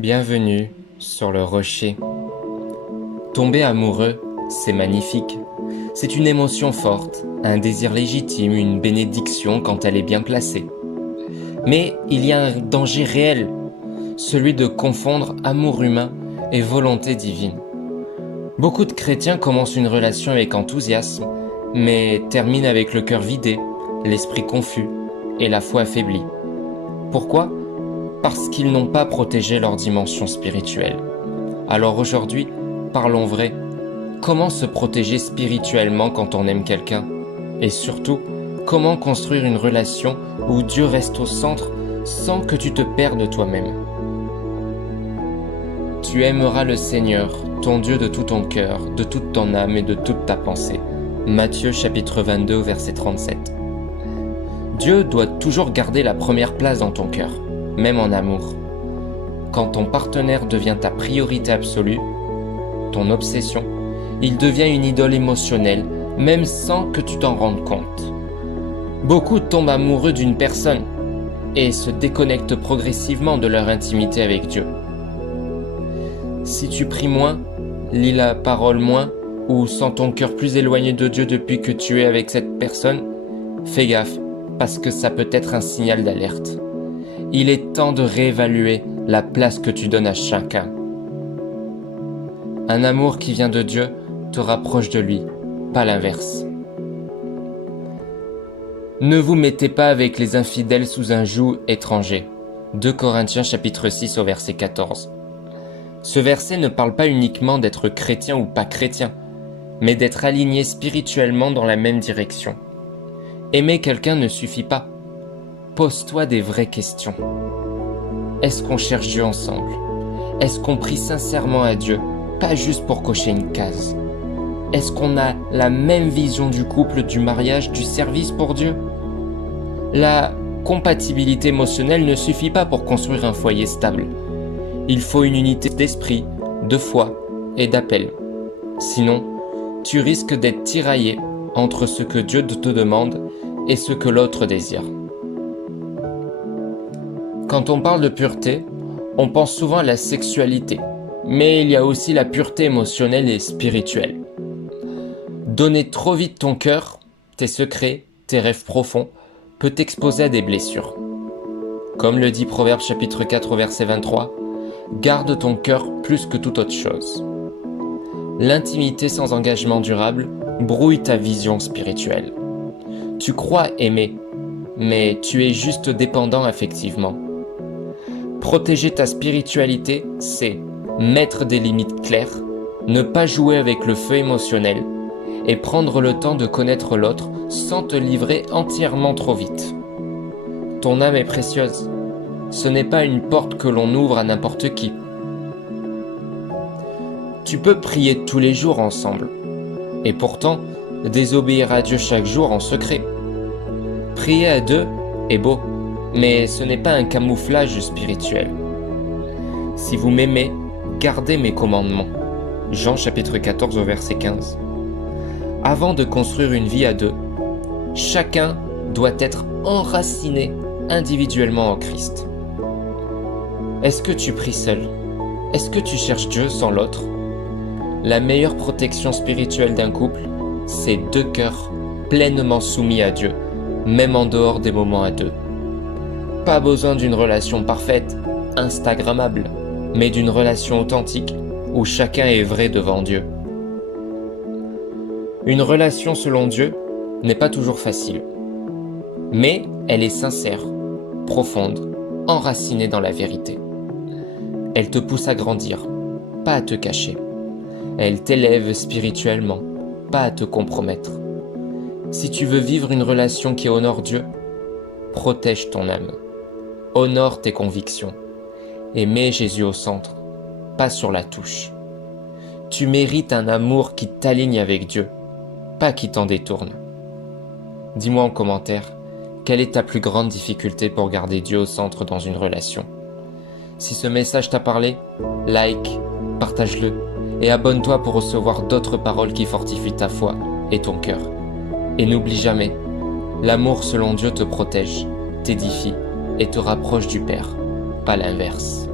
Bienvenue sur le rocher. Tomber amoureux, c'est magnifique. C'est une émotion forte, un désir légitime, une bénédiction quand elle est bien placée. Mais il y a un danger réel, celui de confondre amour humain et volonté divine. Beaucoup de chrétiens commencent une relation avec enthousiasme, mais terminent avec le cœur vidé, l'esprit confus et la foi affaiblie. Pourquoi ? Parce qu'ils n'ont pas protégé leur dimension spirituelle. Alors aujourd'hui, parlons vrai. Comment se protéger spirituellement quand on aime quelqu'un ? Et surtout, comment construire une relation où Dieu reste au centre sans que tu te perdes toi-même ? Tu aimeras le Seigneur, ton Dieu de tout ton cœur, de toute ton âme et de toute ta pensée. Matthieu chapitre 22, verset 37. Dieu doit toujours garder la première place dans ton cœur, même en amour. Quand ton partenaire devient ta priorité absolue, ton obsession, il devient une idole émotionnelle, même sans que tu t'en rendes compte. Beaucoup tombent amoureux d'une personne et se déconnectent progressivement de leur intimité avec Dieu. Si tu pries moins, lis la parole moins, ou sens ton cœur plus éloigné de Dieu depuis que tu es avec cette personne, fais gaffe, parce que ça peut être un signal d'alerte. Il est temps de réévaluer la place que tu donnes à chacun. Un amour qui vient de Dieu te rapproche de lui, pas l'inverse. Ne vous mettez pas avec les infidèles sous un joug étranger. 2 Corinthiens chapitre 6 au verset 14. Ce verset ne parle pas uniquement d'être chrétien ou pas chrétien, mais d'être aligné spirituellement dans la même direction. Aimer quelqu'un ne suffit pas. Pose-toi des vraies questions. Est-ce qu'on cherche Dieu ensemble ? Est-ce qu'on prie sincèrement à Dieu, pas juste pour cocher une case ? Est-ce qu'on a la même vision du couple, du mariage, du service pour Dieu ? La compatibilité émotionnelle ne suffit pas pour construire un foyer stable. Il faut une unité d'esprit, de foi et d'appel. Sinon, tu risques d'être tiraillé entre ce que Dieu te demande et ce que l'autre désire. Quand on parle de pureté, on pense souvent à la sexualité, mais il y a aussi la pureté émotionnelle et spirituelle. Donner trop vite ton cœur, tes secrets, tes rêves profonds, peut t'exposer à des blessures. Comme le dit Proverbe chapitre 4 verset 23, « Garde ton cœur plus que toute autre chose ». L'intimité sans engagement durable brouille ta vision spirituelle. Tu crois aimer, mais tu es juste dépendant affectivement. Protéger ta spiritualité, c'est mettre des limites claires, ne pas jouer avec le feu émotionnel et prendre le temps de connaître l'autre sans te livrer entièrement trop vite. Ton âme est précieuse. Ce n'est pas une porte que l'on ouvre à n'importe qui. Tu peux prier tous les jours ensemble, et pourtant désobéir à Dieu chaque jour en secret. Prier à deux est beau, mais ce n'est pas un camouflage spirituel. Si vous m'aimez, gardez mes commandements. Jean chapitre 14 au verset 15. Avant de construire une vie à deux, chacun doit être enraciné individuellement en Christ. Est-ce que tu pries seul ? Est-ce que tu cherches Dieu sans l'autre ? La meilleure protection spirituelle d'un couple, c'est deux cœurs pleinement soumis à Dieu, même en dehors des moments à deux. Pas besoin d'une relation parfaite, instagrammable, mais d'une relation authentique où chacun est vrai devant Dieu. Une relation selon Dieu n'est pas toujours facile, mais elle est sincère, profonde, enracinée dans la vérité. Elle te pousse à grandir, pas à te cacher. Elle t'élève spirituellement, pas à te compromettre. Si tu veux vivre une relation qui honore Dieu, protège ton âme, honore tes convictions et mets Jésus au centre, pas sur la touche. Tu mérites un amour qui t'aligne avec Dieu, pas qui t'en détourne. Dis-moi en commentaire, quelle est ta plus grande difficulté pour garder Dieu au centre dans une relation ? Si ce message t'a parlé, like, partage-le et abonne-toi pour recevoir d'autres paroles qui fortifient ta foi et ton cœur. Et n'oublie jamais, l'amour selon Dieu te protège, t'édifie et te rapproche du Père, pas l'inverse.